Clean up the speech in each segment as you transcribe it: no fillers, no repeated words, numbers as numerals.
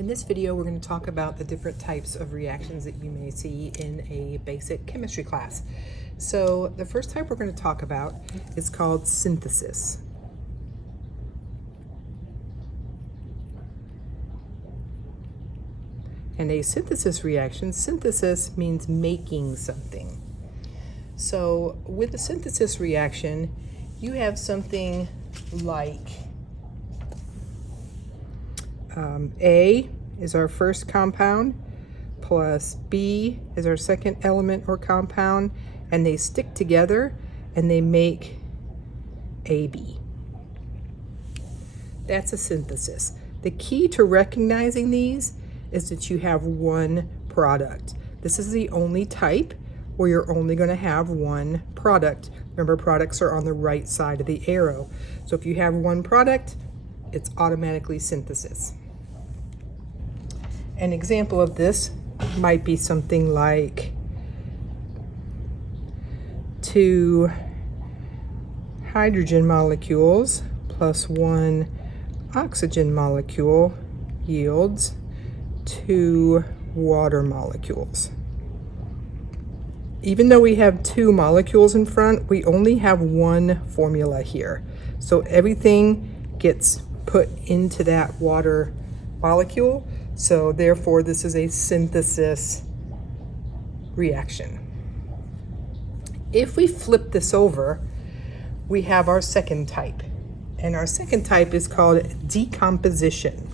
In this video, we're going to talk about the different types of reactions that you may see in a basic chemistry class. So the first type we're going to talk about is called synthesis. And a synthesis reaction, synthesis means making something. So with a synthesis reaction, you have something like A is our first compound, plus B is our second element or compound, and they stick together and they make AB. That's a synthesis. The key to recognizing these is that you have one product. This is the only type where you're only going to have one product. Remember, products are on the right side of the arrow. So if you have one product, it's automatically synthesis. An example of this might be something like 2 hydrogen molecules plus 1 oxygen molecule yields 2 water molecules. Even though we have 2 molecules in front, we only have one formula here. So everything gets put into that water molecule. So therefore, this is a synthesis reaction. If we flip this over, we have our second type. And our second type is called decomposition.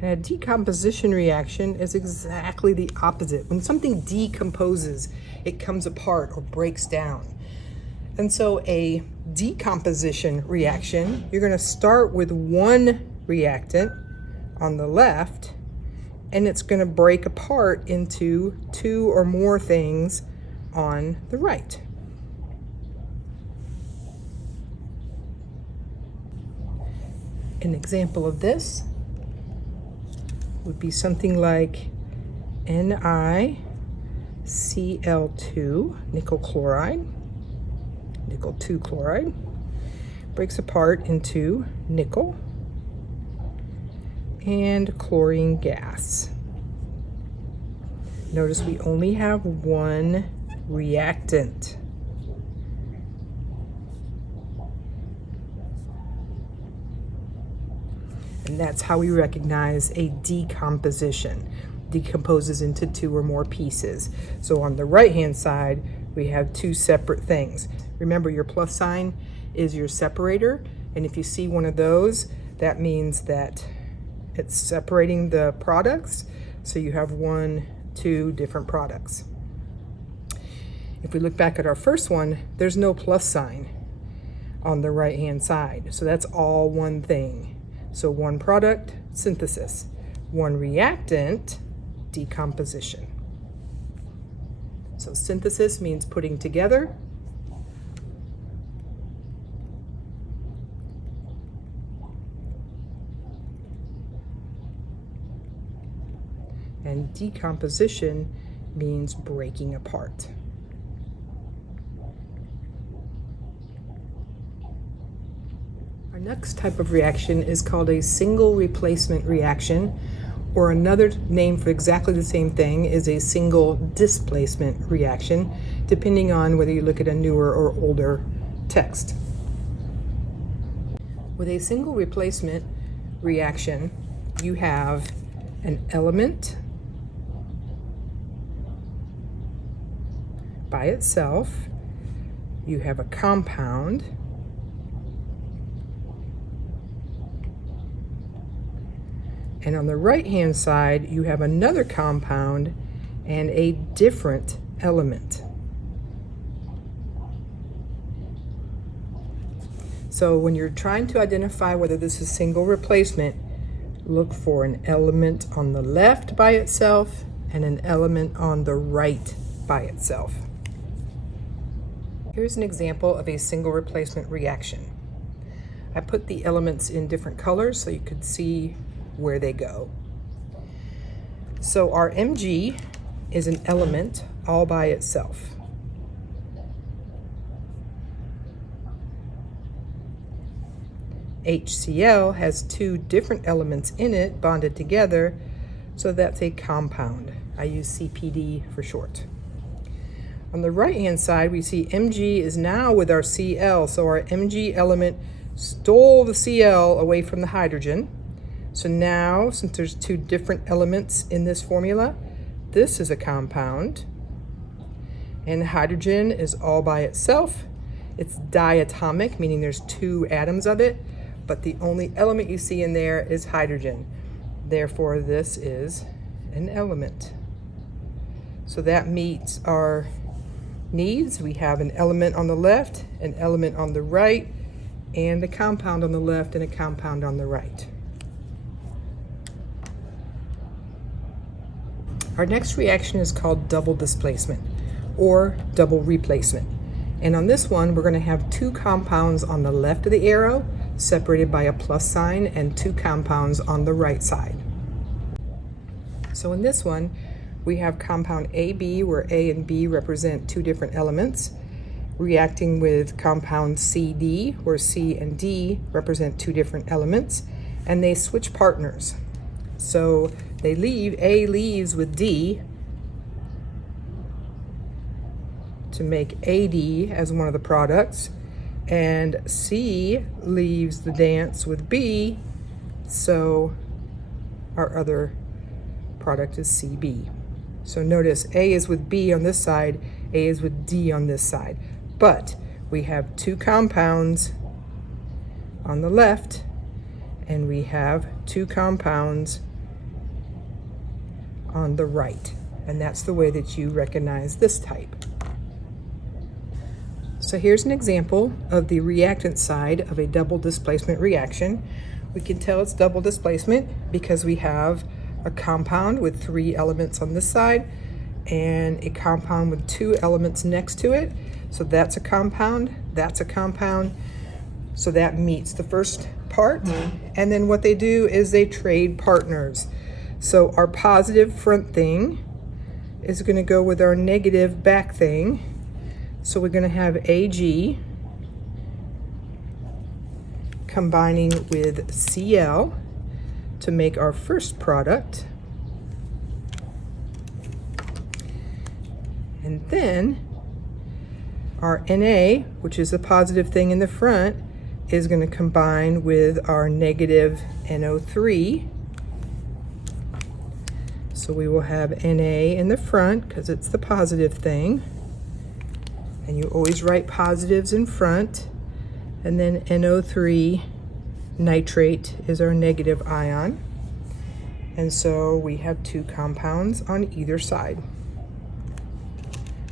And a decomposition reaction is exactly the opposite. When something decomposes, it comes apart or breaks down. And so a decomposition reaction, you're going to start with one reactant on the left, and it's going to break apart into 2 or more things on the right. An example of this would be something like NiCl2, nickel chloride, nickel 2 chloride, breaks apart into nickel and chlorine gas. Notice we only have one reactant. And that's how we recognize a decomposition. Decomposes into 2 or more pieces. So on the right-hand side, we have 2 separate things. Remember, your plus sign is your separator, and if you see one of those, that means that it's separating the products, so you have 1, 2 different products. If we look back at our first one, there's no plus sign on the right-hand side, so that's all one thing. So one product, synthesis. One reactant, decomposition. So synthesis means putting together. And decomposition means breaking apart. Our next type of reaction is called a single replacement reaction, or another name for exactly the same thing is a single displacement reaction, depending on whether you look at a newer or older text. With a single replacement reaction, you have an element by itself, you have a compound, and on the right-hand side, you have another compound and a different element. So when you're trying to identify whether this is single replacement, look for an element on the left by itself and an element on the right by itself. Here's an example of a single replacement reaction. I put the elements in different colors so you could see where they go. So our Mg is an element all by itself. HCl has two different elements in it bonded together, so that's a compound. I use CPD for short. On the right-hand side, we see Mg is now with our Cl, so our Mg element stole the Cl away from the hydrogen. So now, since there's two different elements in this formula, this is a compound, and hydrogen is all by itself. It's diatomic, meaning there's two atoms of it, but the only element you see in there is hydrogen. Therefore, this is an element. So that meets our needs. We have an element on the left, an element on the right, and a compound on the left and a compound on the right. Our next reaction is called double displacement or double replacement. And on this one, we're going to have two compounds on the left of the arrow separated by a plus sign and two compounds on the right side. So in this one, we have compound AB, where A and B represent two different elements, reacting with compound CD, where C and D represent two different elements, and they switch partners. So A leaves with D to make AD as one of the products, and C leaves the dance with B, so our other product is CB. So notice A is with B on this side, A is with D on this side, but we have two compounds on the left and we have two compounds on the right, and that's the way that you recognize this type. So here's an example of the reactant side of a double displacement reaction. We can tell it's double displacement because we have a compound with three elements on this side and a compound with two elements next to it. So that's a compound, that's a compound. So that meets the first part. And then what they do is they trade partners. So our positive front thing is going to go with our negative back thing. So we're going to have Ag combining with Cl to make our first product. And then our Na, which is the positive thing in the front, is going to combine with our negative NO3. So we will have Na in the front because it's the positive thing. And you always write positives in front. And then NO3 nitrate is our negative ion. And so we have two compounds on either side.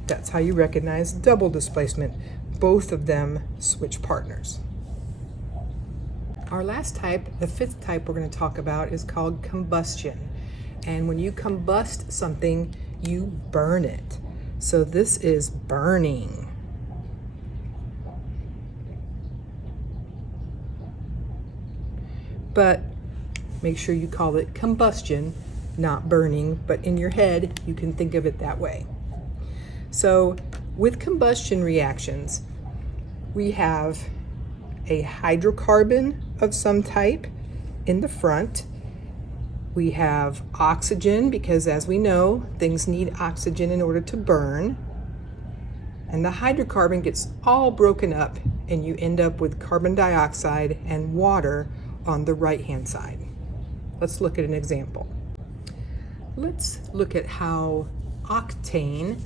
That's how you recognize double displacement. Both of them switch partners. Our last type, the fifth type we're going to talk about, is called combustion. And when you combust something, you burn it. So this is burning. But make sure you call it combustion, not burning, but in your head, you can think of it that way. So with combustion reactions, we have a hydrocarbon of some type in the front. We have oxygen, because as we know, things need oxygen in order to burn. And the hydrocarbon gets all broken up and you end up with carbon dioxide and water on the right-hand side. Let's look at an example. Let's look at how octane,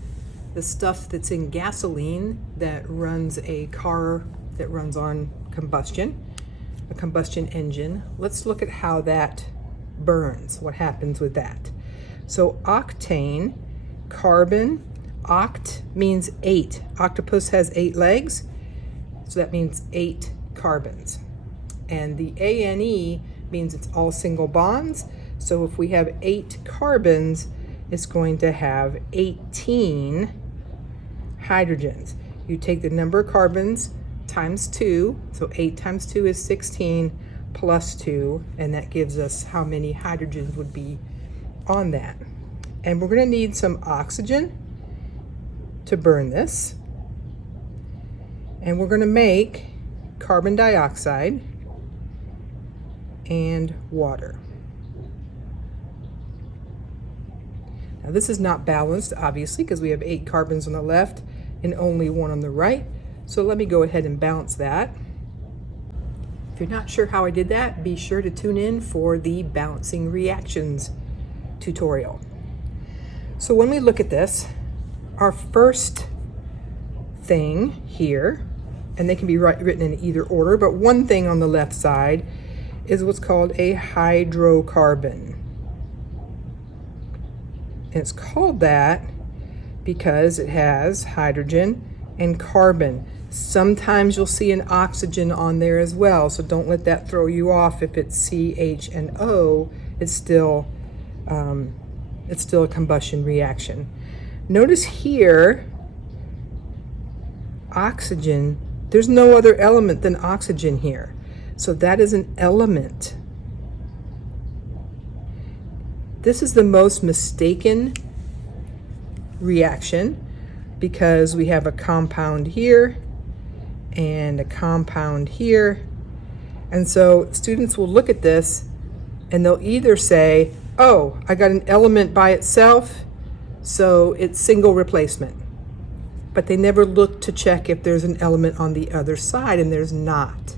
the stuff that's in gasoline that runs a car that runs on combustion, a combustion engine, let's look at how that burns, what happens with that. So octane, carbon, oct means 8. Octopus has 8 legs, so that means 8 carbons. And the ANE means it's all single bonds. So if we have 8 carbons, it's going to have 18 hydrogens. You take the number of carbons times 2, so 8 times 2 is 16, plus 2, and that gives us how many hydrogens would be on that. And we're going to need some oxygen to burn this. And we're going to make carbon dioxide. and water. Now this is not balanced, obviously, because we have 8 carbons on the left and only 1 on the right. So let me go ahead and balance that. If you're not sure how I did that, be sure to tune in for the balancing reactions tutorial. So when we look at this, our first thing here, and they can be written in either order, but one thing on the left side is what's called a hydrocarbon. And it's called that because it has hydrogen and carbon. Sometimes you'll see an oxygen on there as well, so don't let that throw you off. If it's CH and O, it's still a combustion reaction. Notice here, oxygen, there's no other element than oxygen here. So that is an element. This is the most mistaken reaction because we have a compound here and a compound here. And so students will look at this and they'll either say, oh, I got an element by itself, so it's single replacement. But they never look to check if there's an element on the other side, and there's not.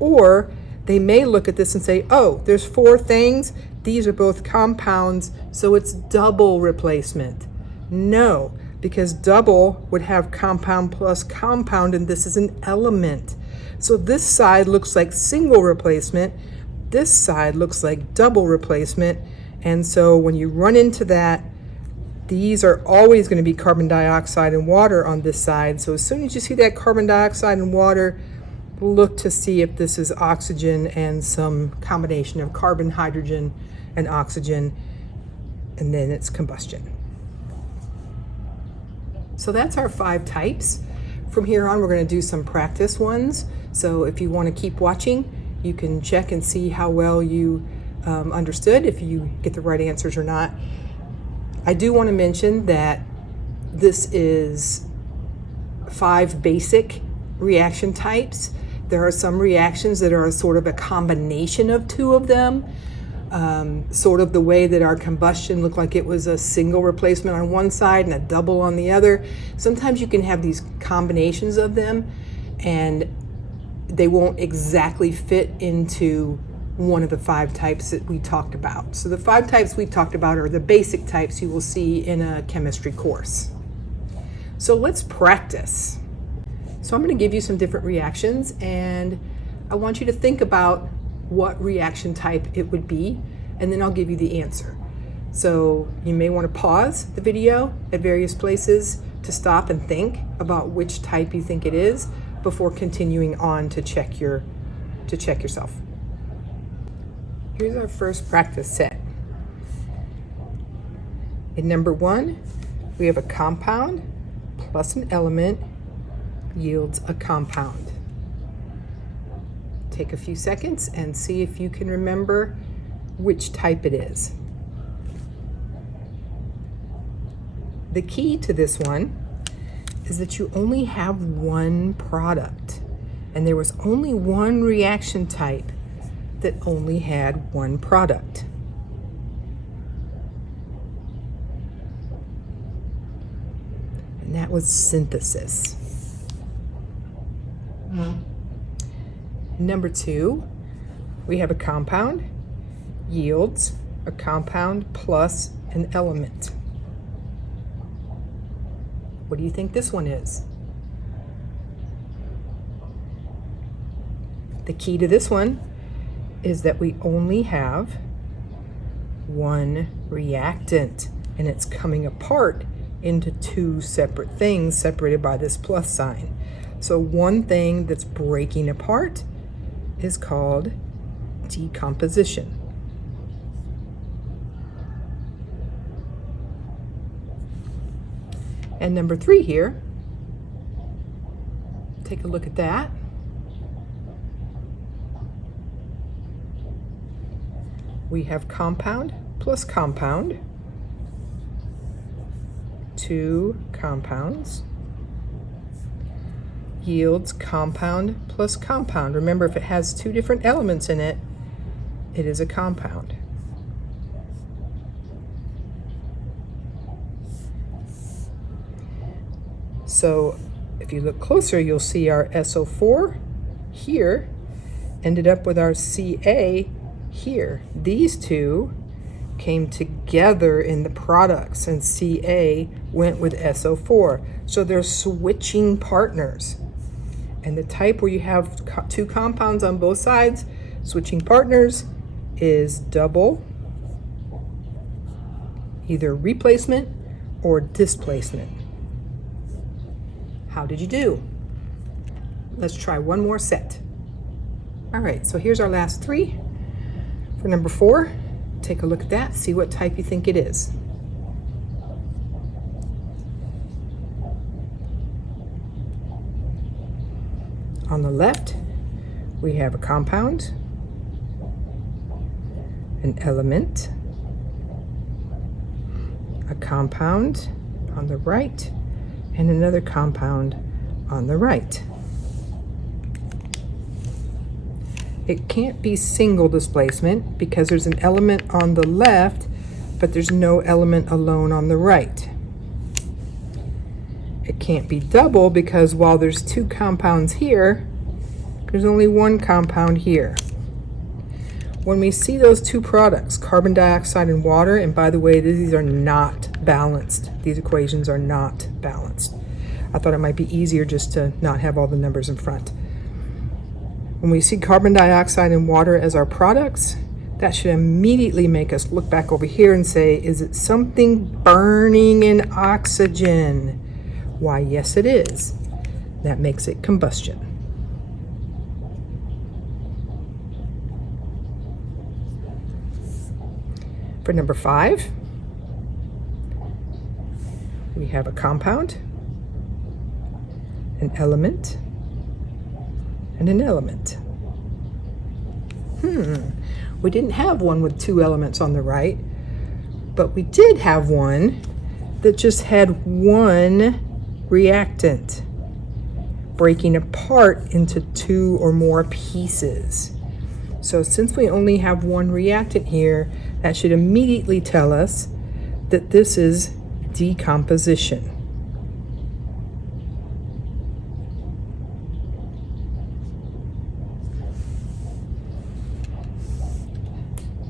Or they may look at this and say, oh, there's 4 things, these are both compounds, so it's double replacement. No, because double would have compound plus compound, and this is an element. So this side looks like single replacement, this side looks like double replacement, and so when you run into that, these are always going to be carbon dioxide and water on this side. So as soon as you see that carbon dioxide and water, look to see if this is oxygen and some combination of carbon, hydrogen, and oxygen, and then it's combustion. So that's our 5 types. From here on, we're going to do some practice ones. So if you want to keep watching, you can check and see how well you understood, if you get the right answers or not. I do want to mention that this is 5 basic reaction types. There are some reactions that are sort of a combination of 2 of them. Sort of the way that our combustion looked like it was a single replacement on one side and a double on the other. Sometimes you can have these combinations of them and they won't exactly fit into one of the 5 types that we talked about. So the 5 types we talked about are the basic types you will see in a chemistry course. So let's practice. So I'm going to give you some different reactions, and I want you to think about what reaction type it would be, and then I'll give you the answer. So you may want to pause the video at various places to stop and think about which type you think it is before continuing on to check yourself. Here's our first practice set. In number 1, we have a compound plus an element yields a compound. Take a few seconds and see if you can remember which type it is. The key to this one is that you only have one product, and there was only one reaction type that only had one product. And that was synthesis. Number 2, we have a compound yields a compound plus an element. What do you think this one is? The key to this one is that we only have one reactant, and it's coming apart into 2 separate things separated by this plus sign. So one thing that's breaking apart is called decomposition. And number 3 here, take a look at that. We have compound plus compound, 2 compounds, yields compound plus compound. Remember, if it has 2 different elements in it, it is a compound. So if you look closer, you'll see our SO4 here ended up with our Ca here. These two came together in the products, and Ca went with SO4. So they're switching partners. And the type where you have two compounds on both sides, switching partners, is double, either replacement or displacement. How did you do? Let's try one more set. All right, so here's our last three. For number 4, take a look at that, see what type you think it is. On the left, we have a compound, an element, a compound on the right, and another compound on the right. It can't be single displacement because there's an element on the left, but there's no element alone on the right. It can't be double because while there's two compounds here, there's only one compound here. When we see those two products, carbon dioxide and water, and by the way, these are not balanced. These equations are not balanced. I thought it might be easier just to not have all the numbers in front. When we see carbon dioxide and water as our products, that should immediately make us look back over here and say, is it something burning in oxygen? Why, yes it is. That makes it combustion. For number 5, we have a compound, an element, and an element. We didn't have one with two elements on the right, but we did have one that just had one reactant breaking apart into two or more pieces. So since we only have one reactant here, that should immediately tell us that this is decomposition.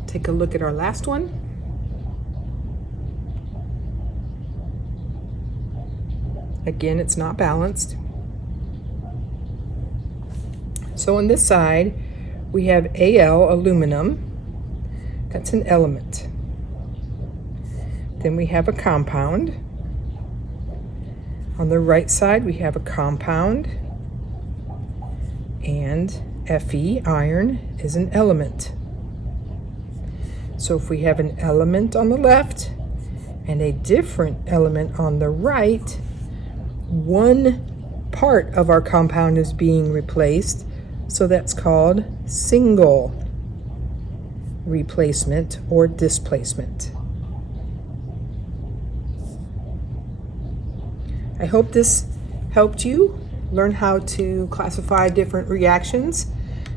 Take a look at our last one. Again, it's not balanced. So on this side, we have Al, aluminum. That's an element. Then we have a compound. On the right side, we have a compound. And Fe, iron, is an element. So if we have an element on the left and a different element on the right, one part of our compound is being replaced, so that's called single replacement or displacement. I hope this helped you learn how to classify different reactions,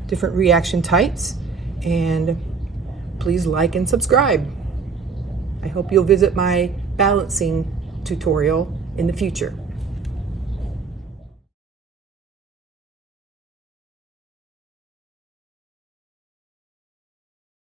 different reaction types, and please like and subscribe. I hope you'll visit my balancing tutorial in the future.